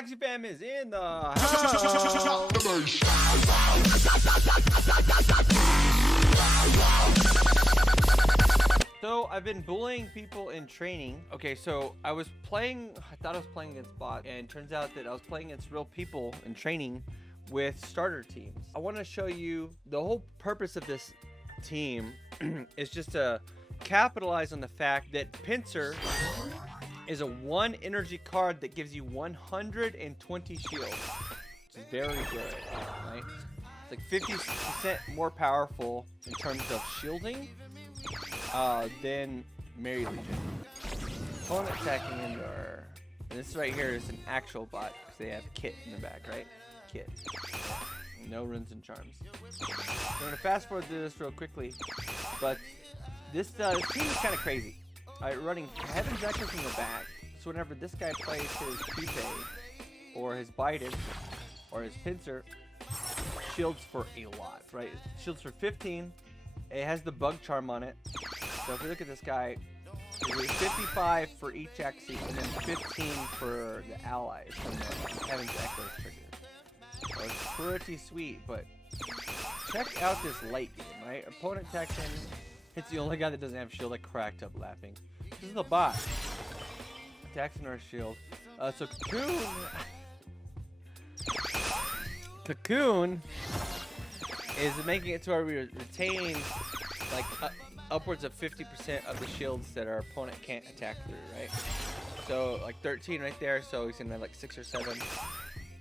Axie fam is in the house. So I've been bullying people in training. Okay, so I thought I was playing against bots, and turns out that I was playing against real people in training with starter teams. I want to show you the whole purpose of this team is just to capitalize on the fact that Pincer is a 1 energy card that gives you 120 shields. Which is very good, right? It's like 50% more powerful in terms of shielding than Mary Legion. Opponent attacking indoor. And this right here is an actual bot because they have Kit in the back, right? Kit. No runes and charms. So I'm gonna fast forward through this real quickly, but this team is kind of crazy. Running Heaven's Echo from the back, so whenever this guy plays his Pupe, or his Biden, or his Pincer, shields for a lot, right? It shields for 15. It has the bug charm on it. So if we look at this guy, it's 55 for each Axie, and then 15 for the allies from the Heaven's Echo trigger. So it's pretty sweet, but check out this late game, right? Opponent attacks in. It's the only guy that doesn't have shield. I cracked up laughing. This is the bot. Attacks in our shield. So Cocoon is making it to where we retain like upwards of 50% of the shields that our opponent can't attack through, right? So like 13 right there. So he's gonna have like 6 or 7.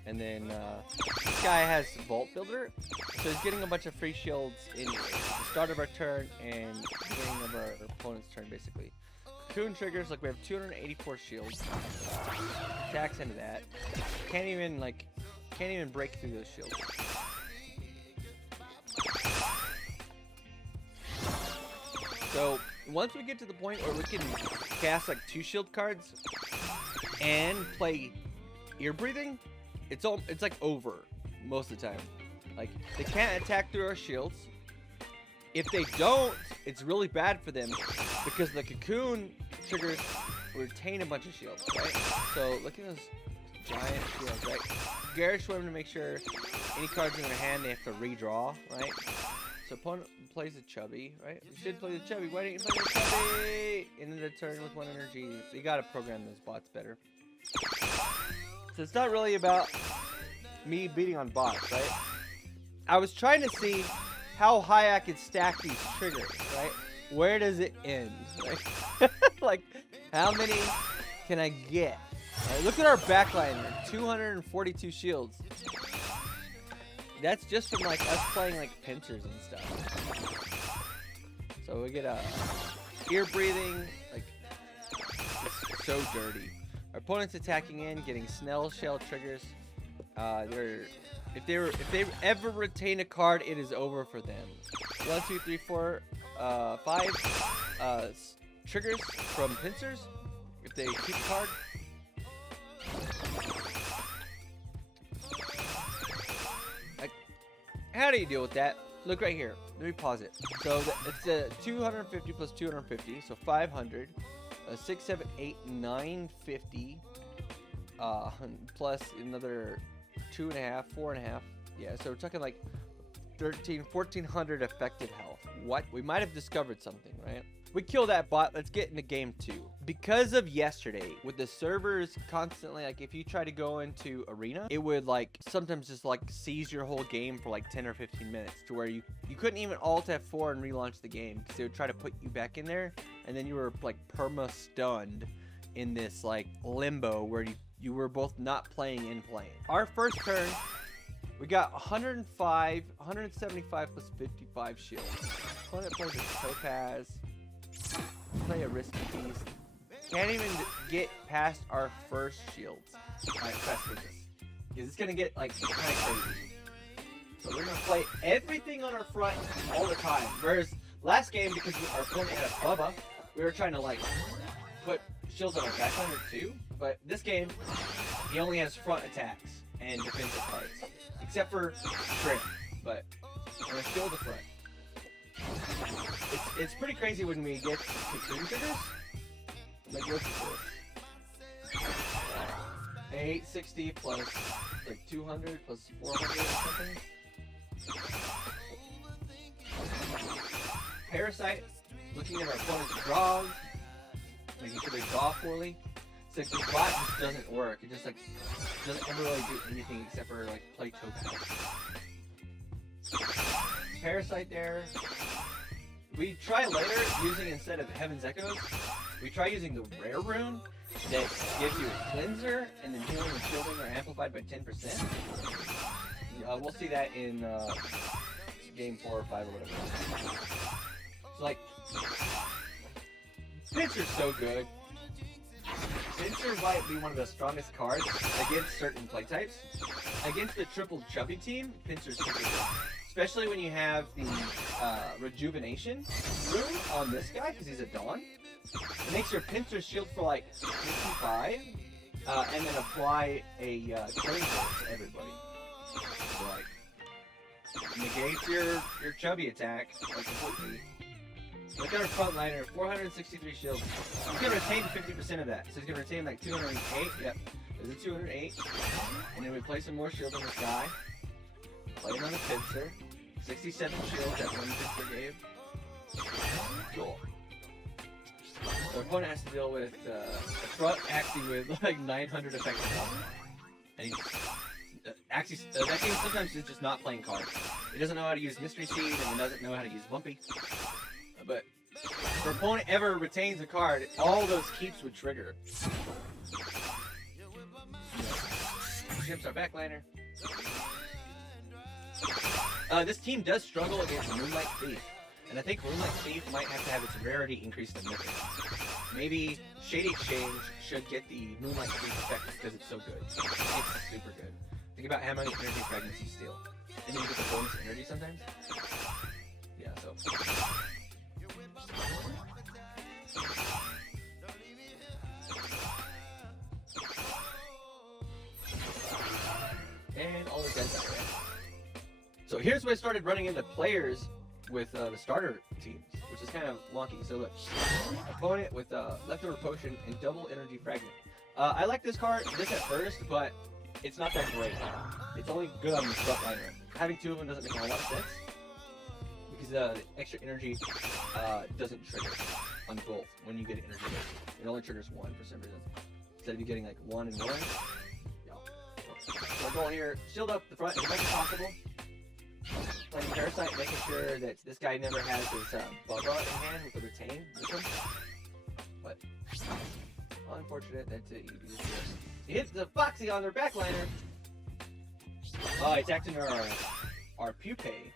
And then this guy has Vault Builder, so he's getting a bunch of free shields in the start of our turn and beginning of our opponent's turn, basically. Cocoon triggers, like we have 284 shields. Attacks into that. Can't even break through those shields. So once we get to the point where we can cast like 2 shield cards and play ear breathing, it's like over most of the time. Like they can't attack through our shields. If they don't, it's really bad for them because the Cocoon triggers retain a bunch of shields, right? So look at those giant shields, right? Garish them to make sure any cards in their hand they have to redraw, right? So opponent plays a Chubby, right? You should play the Chubby. Why didn't you play the Chubby? End of the turn with 1 energy. You gotta program those bots better. So it's not really about me beating on bots, right? I was trying to see how high I could stack these triggers, right? Where does it end? Like how many can I get? Right, look at our backline, 242 shields. That's just from like us playing like Pincers and stuff. So we get a ear breathing, like it's so dirty. Our opponent's attacking in, getting Snell Shell triggers. If they ever retain a card, it is over for them. 1, 2, 3, 4, 5 triggers from Pincers. If they keep a card. How do you deal with that? Look right here. Let me pause it. So it's a 250 plus 250, so 500. 6, 7, 8, 950. Plus another 2.5, 4.5. Yeah, so we're talking like 1,400 effective health. What? We might have discovered something, right? We kill that bot. Let's get into game 2. Because of yesterday, with the servers constantly, like if you try to go into arena, it would like sometimes just like seize your whole game for like 10 or 15 minutes to where you couldn't even alt F4 and relaunch the game because they would try to put you back in there, and then you were like perma stunned in this like limbo where you were both not playing and playing. Our first turn, we got 175 plus 55 shields. Opponent plays a Topaz. Play a risky piece. Can't even get past our first shields. Alright, fast with this. Because it's gonna get like kind of crazy. So we're gonna play everything on our front all the time. Whereas last game, because our opponent had a Bubba, we were trying to like put shields on our backline too. But this game, he only has front attacks and defensive cards. Except for Shrimp. But we're gonna shield the front. It's pretty crazy when we get Cocoon triggers. Like, look at this. 860 plus like 200 plus 400 or something. Parasite, looking at our opponent's draws, making sure they draw poorly. It's like the bot just doesn't work. It just like doesn't ever really do anything except for like play tokens. Parasite there. We try later using, instead of Heaven's Echoes, we try using the rare rune that gives you a cleanser, and then healing and shielding are amplified by 10%. We'll see that in game 4 or 5 or whatever. So like, Pincer's so good. Pincer might be one of the strongest cards against certain play types. Against the triple chubby team, Pincer's super good. Especially when you have the rejuvenation rune on this guy, because he's a Dawn. It makes your Pincer shield for like 55, and then apply a cleanser to everybody. So like, negates your chubby attack like completely. Look at our frontliner, 463 shields. He's gonna retain 50% of that. So he's gonna retain like 208. Yep, there's a 208. And then we play some more shields on this guy. Play another Pincer. 67 shields that one Pincer gave. Cool. So opponent has to deal with a front Axie with like 900 effective health. And he's Axie, that game sometimes is just not playing cards. He doesn't know how to use Mystery Seed, and he doesn't know how to use Bumpy. But if our opponent ever retains a card, all those keeps would trigger. Ships our backliner. This team does struggle against Moonlight Thief, and I think Moonlight Thief might have to have its rarity increased to Mythic. Maybe Shady Exchange should get the Moonlight Thief effect because it's so good. It's super good. Think about how many energy fragments you steal. And then you get the bonus energy sometimes. Yeah, so. And all the guys die. So here's where I started running into players with the starter teams, which is kind of wonky. So look, opponent with leftover potion and double energy fragment. I like this card, this at first, but it's not that great. It's only good on the frontliner. Having two of them doesn't make a lot of sense because the extra energy doesn't trigger on both when you get an energy burst. It only triggers one for some reason. Instead of you getting like 1 and 1. Yeah. So our goal here, shield up the front as much as possible. Playing Parasite, making sure that this guy never has his Bubba in hand with the retain. This one. But unfortunate that he hits the Foxy on their backliner. Oh, it's acting our Pupae.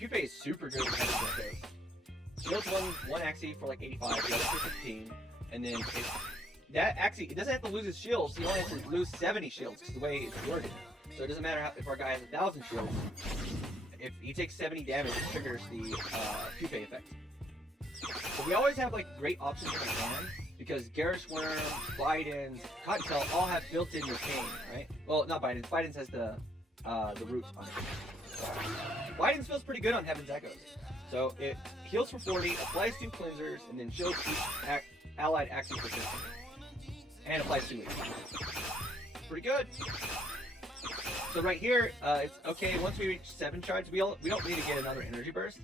Pupae is super good with Heaven's Echoes. Shields one Axie for like 85, the other for 15, and then that Axie, it doesn't have to lose his shields, he only has to lose 70 shields because the way it's worded. So it doesn't matter if our guy has 1,000 shields, if he takes 70 damage, it triggers the Pupae effect. So we always have like great options in our hand, because Garish Worm, Biden's, Cottontail all have built-in retain, right? Well, not Biden's. Biden's has the root on it. Biden's feels pretty good on Heaven's Echoes. So it heals for 40, applies 2 cleansers, and then shields each allied Axie for 15. And applies 2 leads. Pretty good. So right here, it's okay, once we reach 7 shards, we don't need to get another energy burst.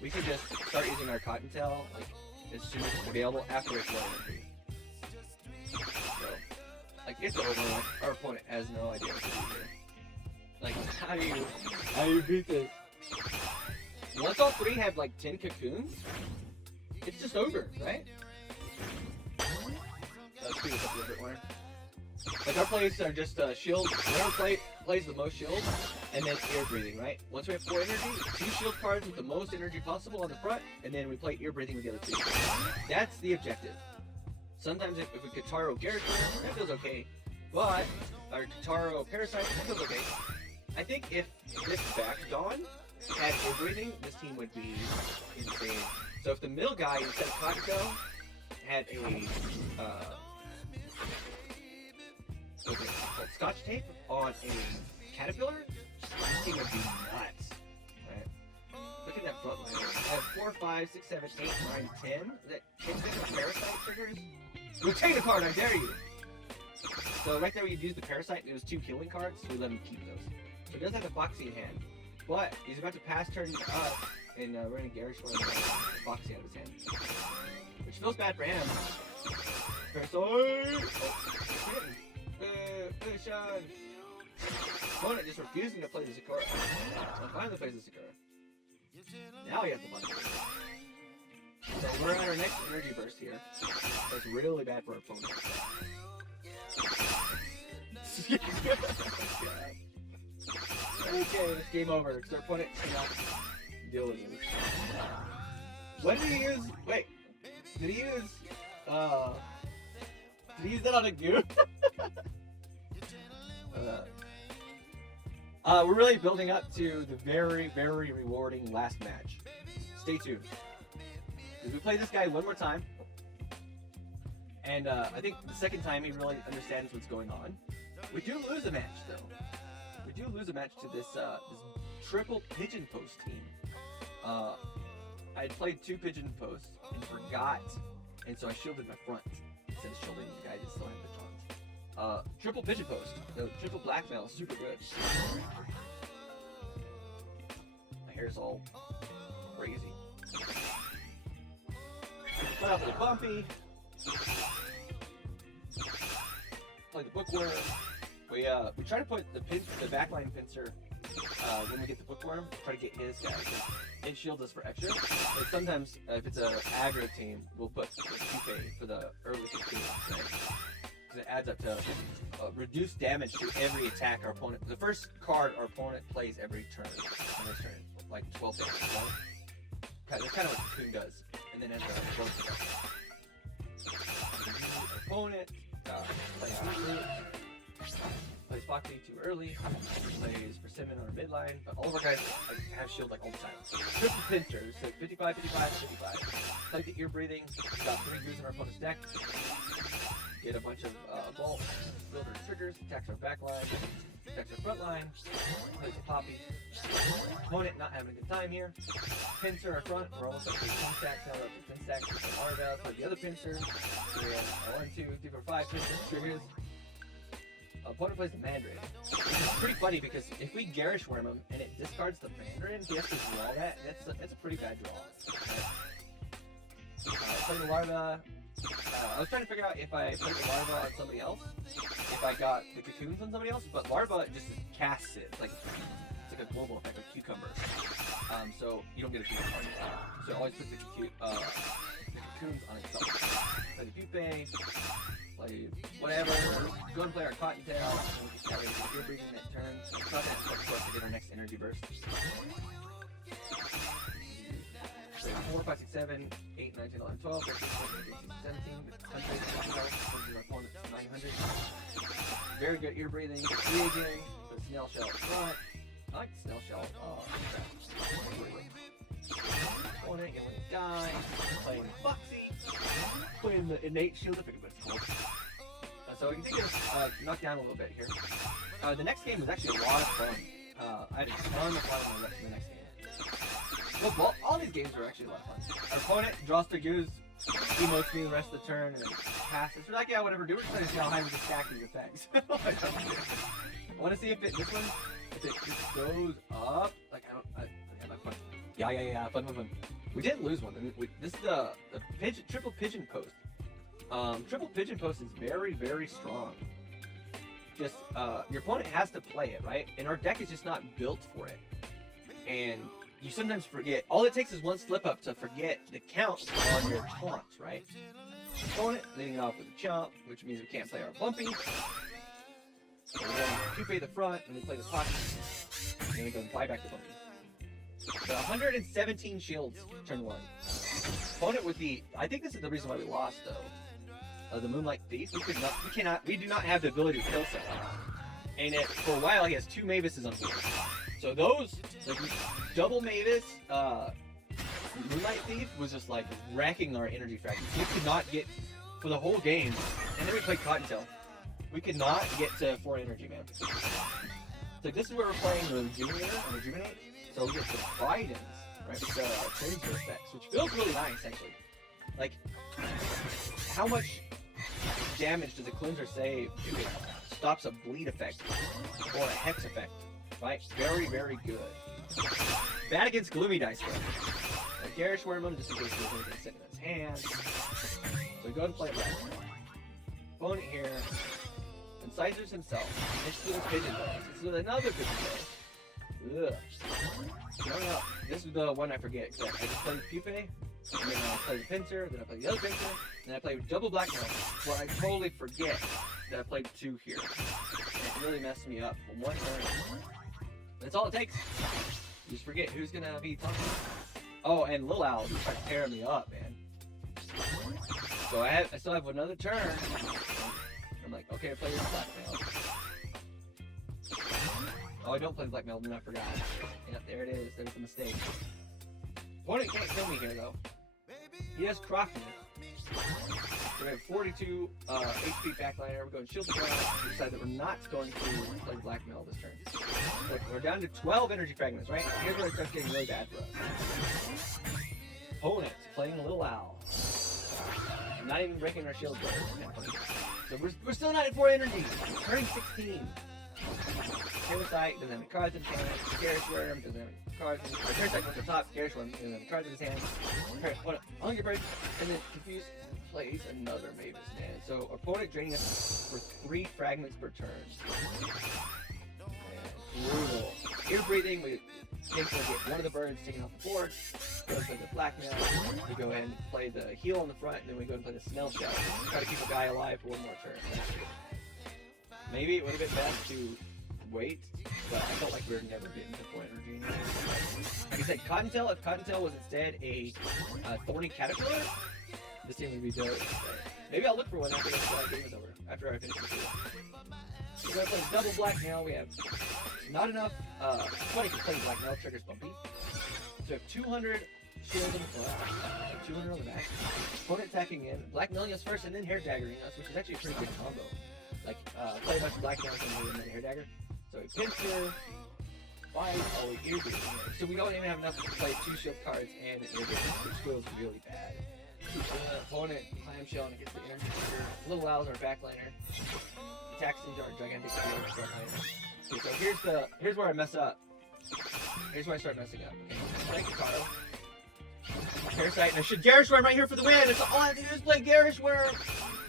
We can just start using our Cottontail, like, as soon as it's available after it's low energy. So, like, it's over, like, our opponent has no idea what to do here. Like, how do you beat this? Once all 3 have, like, 10 cocoons, it's just over, right? Let's speed this up a little bit more. Like, our plays are just shield, whoever plays the most shield, and then ear breathing, right? Once we have 4 energy, 2 shield cards with the most energy possible on the front, and then we play ear breathing with the other 2. That's the objective. Sometimes if we Kataro Garish, that feels okay. But our Kataro Parasite, that feels okay. I think if this back Dawn had ear breathing, this team would be insane. So if the middle guy, instead of Cottontail, had a Scotch tape on a Caterpillar, this team would be nuts. Right? Look at that front line. I have 4, 5, 6, 7, 8, 9, 10. Is that 10 different Parasite triggers? Retain a card, I dare you! So right there we used the Parasite, and it was 2 killing cards, so we let him keep those. So he does have the Foxy in hand, but he's about to pass turn to us, and we're going to Garish one the Foxy out of his hand. Which feels bad for him. Parasite! Sean! Opponent just refusing to play the Sakura. So finally plays the Sakura. Now he has the button. So we're on our next energy burst here. That's really bad for our opponent. Okay, it's game over because our opponent cannot deal with it. When did he use? Wait, did he use? Did he use that on a goon? We're really building up to the very, very rewarding last match. Stay tuned. Because we play this guy one more time. And I think the second time he really understands what's going on. We do lose a match, though. We do lose a match to this triple pigeon post team. I had played 2 pigeon posts and forgot. And so I shielded my front instead of shielding the guy that still had the taunt. Triple pigeon post. No, triple blackmail, super good. My hair's all crazy. Put out the bumpy. Play the bookworm. We try to put the backline pincer when we get the bookworm. Try to get his guy. It shields us for extra. But sometimes if it's an aggro team, we'll put the Kupe for the early 15. Because it adds up to reduced damage to every attack our opponent. The first card our opponent plays every turn. On his turn, like 12 damage. Right? That's kind of what Cocoon does. And then ends up opponent plays Foxy too early, plays Persimmon on our midline, but all of our guys have shield like all the time. Triple Pincer, so 55, 55, 55. Play the ear breathing, got 3 goos in our opponent's deck. Get a bunch of bolts, build our triggers, attacks our back line, attacks our front line, plays a Poppy. Opponent not having a good time here. Pincer our front, we're almost up to 10 stacks, now we're up to 10 stacks. Arda, play the other Pincer. We have 1, 2, 3, 4, 5 Pincer triggers. Opponent plays the Mandarin. Which is pretty funny because if we Garish Worm him and it discards the Mandarin, he has to draw that. That's a pretty bad draw. Play the Larva. I was trying to figure out if I put the Larva on somebody else, if I got the Cocoons on somebody else, but Larva just casts it. It's like a global effect, like Cucumber. So you don't get a Cucumber on yourself. So always put the Cocoons on itself. Play the Pupae, play whatever, go and play our Cottontail, and we'll just get ear breathing that turn. It's not that much for us to get our next energy burst. 4, 5, 6, 7, 8, 9, 10, 11, 12, 13, 14, 15, 17, 900. Very good ear breathing. Three again. Put Snail Shell up front. I like the Snail Shell. Opponent, you want to die. Playing Foxy. Playing the innate shield. I think it's cool. So we can take this knock down a little bit here. The next game was actually a lot of fun. I had a ton of fun in the next game. Well, all these games were actually a lot of fun. Our opponent draws 3 goos, emotes me the rest of the turn, and passes. We're like, yeah, whatever, do it. We're just trying to see how high we can stack these effects. I want to see if this one, if it just goes up. Like, I have my fun. Yeah, fun. We didn't lose one. This is the triple pigeon post. Triple pigeon post is very, very strong. Just, your opponent has to play it, right? And our deck is just not built for it. And you sometimes forget. All it takes is one slip up to forget the count on your taunts, right? Opponent leading off with a chomp, which means we can't play our bumpy. So we then Pupae the front, and we play the pocket. And then we go and fly back the bumpy. So 117 shields, turn 1. Opponent with the, I think this is the reason why we lost though. The Moonlight Thief. We do not have the ability to kill someone. And for a while he has 2 Mavises on board. So those, like, double Mavis, Moonlight Thief was just like wrecking our energy fractions. We could not get, for the whole game, and then we played Cottontail. We could not get to 4 energy, man. So this is where we're playing the Rejuvenate. So we get the Bidens, right, with the Transfer effects, which feels really nice, actually. Like, how much damage does a cleanser save if it stops a bleed effect or a hex effect? Right? Very, very good. Bad against Gloomy Dice though. Like Garish Worm him just in case he has anything sitting in his hand. So we go and play it back. Opponent here. Incisors himself. Initiative Pigeon Blades. This is another Pigeon Blade. Ugh. No. This is the one I forget. I just played Pupae, and then I played the Pincer, then I played the other Pincer, and then I played double Blackmail. Well, I totally forget that I played 2 here. And it really messed me up for one turn. That's all it takes. You just forget who's gonna be talking. Oh, and Lil Owl just starts tearing me up, man. So I still have another turn. I'm like, okay, I play this Blackmail. Oh, I don't play Blackmail, then I forgot. Yep, there it is. There's a mistake. Opponent can't kill me here, though. He has Crocked me. So we have 42 HP backliner. We're going Shield to ground. We decide that we're not going to play Blackmail this turn. Look, we're down to 12 energy fragments, right? Here's where it starts getting really bad for us. Opponent playing a Little Owl. Not even breaking our shield there. So we're still not at 4 energy. Turning 16. Parasite doesn't have any cards in his hand. Garish Worm doesn't have any cards in his hand. Parasite goes to the top. Garish Worm doesn't have any cards in his hand. Hunger Break, and then Confuse plays another Mavis Man. So opponent draining us for 3 fragments per turn. Man, brutal. Ear breathing, we get one of the birds taken off the board. Go and play the Blackmail. We go ahead and play the heal on the front, and then we go and play the Snail Shell. Try to keep a guy alive for one more turn. Maybe it would have been best to wait, but I felt like we were never getting to 4 energy anymore. Like I said, Cottontail, if Cottontail was instead a Thorny Caterpillar, this team would be dope. Maybe I'll look for one after this game is over, after I finish this video. We're going to play double Blackmail. We have not enough, funny to play Blackmail, triggers Bumpy. So we have 200 shields in the front, 200 on the back. Opponent attacking in, Blackmailing us first and then hair daggering us, which is actually a pretty good combo. Like, play a bunch of Blackmail and then hair dagger. So we Pincer, fight, we ear breathing. So we don't even have enough to play 2 shield cards and an ear breathing, which feels really bad. Opponent clamshell and it gets the energy trigger. Little Owls are backliner. Attacks into our gigantic shield frontliner. Okay, so here's where I mess up. Here's where I start messing up. Okay, play Karo. Parasite, and I should Garish Worm right here for the win. It's all I have to do is play Garish Worm.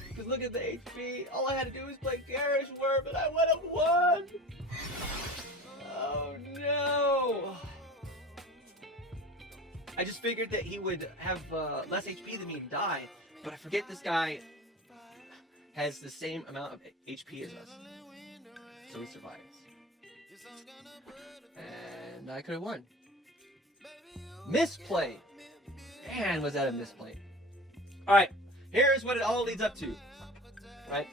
Because look at the HP. All I had to do was play Garish Worm, and I would have won. Oh no! I just figured that he would have less HP than me and die, but I forget this guy has the same amount of HP as us. So he survives. And I could have won. Misplay! Man, was that a misplay. Alright, here's what it all leads up to. Right?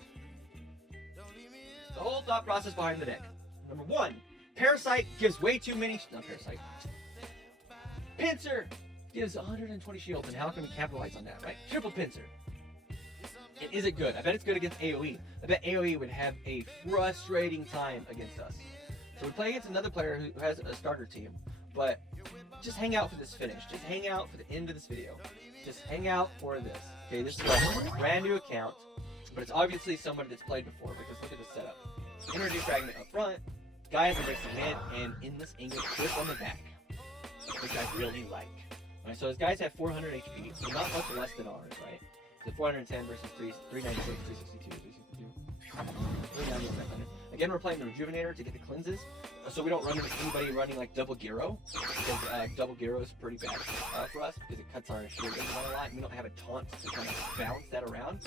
The whole thought process behind the deck. Number 1, Parasite gives way too many... Not Parasite. Pincer gives 120 shields, and how can we capitalize on that, right? Triple Pincer. And is it good? I bet it's good against AoE. I bet AoE would have a frustrating time against us. So we play against another player who has a starter team, but just hang out for this finish. Just hang out for the end of this video. Just hang out for this. Okay, this is a brand new account, but it's obviously somebody that's played before because look at this setup. Energy fragment up front, guy at the breaks the mid, and endless ingot clip on the back, which I really like. Alright, so his guys have 400 HP, so not much less than ours, right? So 410 versus 396, 362, 362. Again, we're playing the Rejuvenator to get the cleanses, so we don't run into anybody running like double Gyro, because double Gyro is pretty bad for us, because it cuts our shield a lot, and we don't have a taunt to kind of balance that around.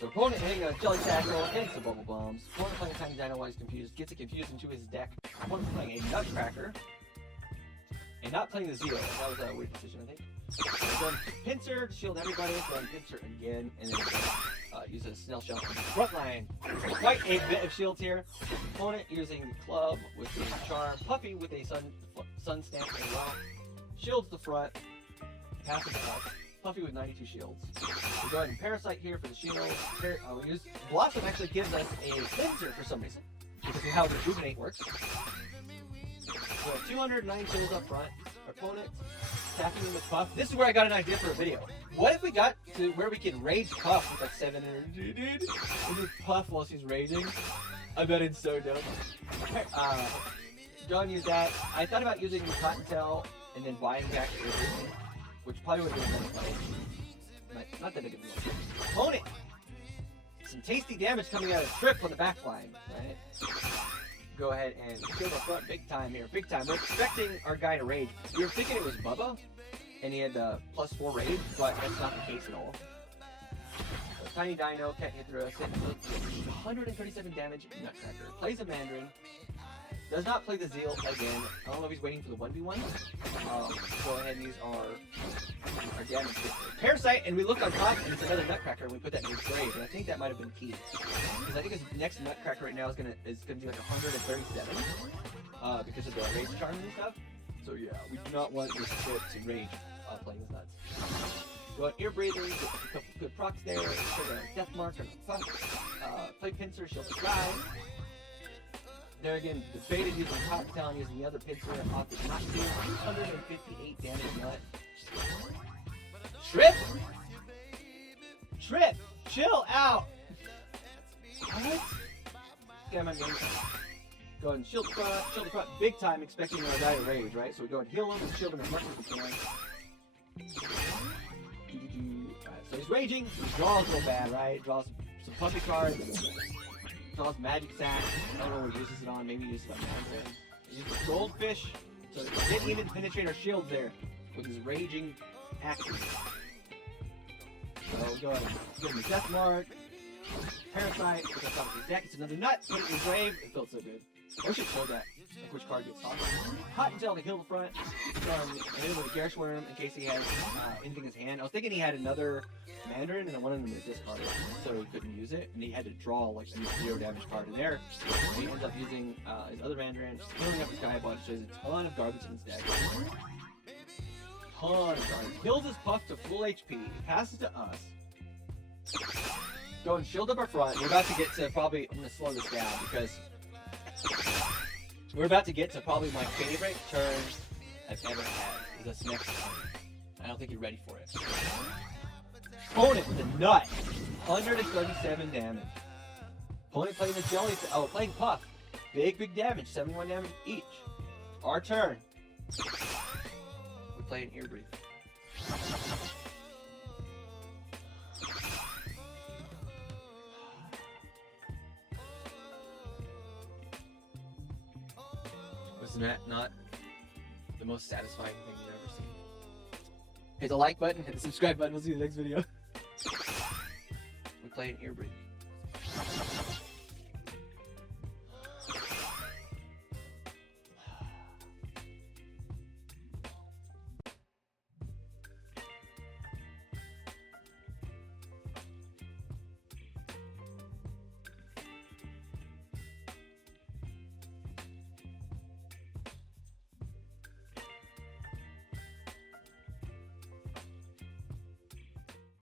So opponent hitting a Jelly Tackle, hitting some Bubble Bombs. Opponent playing a Tiny Dino while he's confused, gets it confused into his deck. Opponent playing a Nutcracker, and not playing the Zero. That was a weird decision, I think. Then Pincer to shield everybody, then Pincer again, and then use a Snail Shell on the front line. Quite a bit of shields here. Opponent using the Club with a Charm, Puffy with a Sun Stamp as well. Shields the front, passes out. Puffy with 92 shields. We go ahead and Parasite here for the shield. We use Blossom actually gives us a Pincer for some reason, because of how Rejuvenate works. So 209 shields up front. Our opponent attacking him with Puff. This is where I got an idea for a video. What if we got to where we can rage Puff with like 7 energy, dude? And just Puff while she's raging. I bet it's so dope. Don't use that. I thought about using the Cottontail and then buying back everything, which probably would have been better play. But not that big of a deal. Opponent! Some tasty damage coming out of Trip on the back line, right? Go ahead and kill the front big time here. Big time. We're expecting our guy to rage. We were thinking it was Bubba, and he had the +4 rage, but that's not the case at all. So, Tiny Dino can't hit through us. 137 damage. Nutcracker. Plays a Mandarin. Does not play the Zeal again. I don't know if he's waiting for the 1v1. Go ahead and use our damage. Parasite, and we look on top, and it's another Nutcracker, and we put that in his grave. And I think that might have been key. Because I think his next Nutcracker right now is gonna be like 137. Because of the rage charm and stuff. So yeah, we do not want this Trip to rage playing with nuts. Go on ear breathing, get a couple good procs there, trigger a Death Mark or a Puff. Play Pincer, shield the guy. There again, debated using Cottontail and using the other Pincer opted not to. 158 damage nut. Trip! Trip! Chill out! What? Get my name. Go ahead and shield the front big time, expecting our guy to rage, right? So we go ahead and heal him and shield him as much as we can. So he's raging, he draws real bad, right? Draws some puppy cards. Draws Magic Sack. I don't know what he uses it on. Maybe he uses it on Mandarin. He uses Goldfish. So he didn't even penetrate our shields there with his raging Axie. So go ahead and give him a Death Mark. Parasite. Put that top of his deck. It's another nut. Put it in his grave. It felt so good. I wish it showed that. Like which card gets top. Cottontail to heal the front. And then with a Garish Worm in case he has anything in his hand. I was thinking he had another Mandarin and I wanted him to discard it so he couldn't use it. And he had to draw like a 0 damage card in there. He ends up using his other Mandarin, healing up his Skybot, which shows a ton of garbage in his deck. Ton of garbage. Kills his Puff to full HP. Passes to us. Go and shield up our front. We're about to get to probably, I'm going to slow this down because we're about to get to probably my favorite turn I've ever had. Is this next turn. I don't think you're ready for it. Opponent with a nut. 137 damage. Opponent playing the jelly. Playing Puff. Big damage. 71 damage each. Our turn. We play an ear breathe. Wasn't that not the most satisfying thing you've ever seen? Hit the like button, hit the subscribe button. We'll see you in the next video. We play an ear breathe.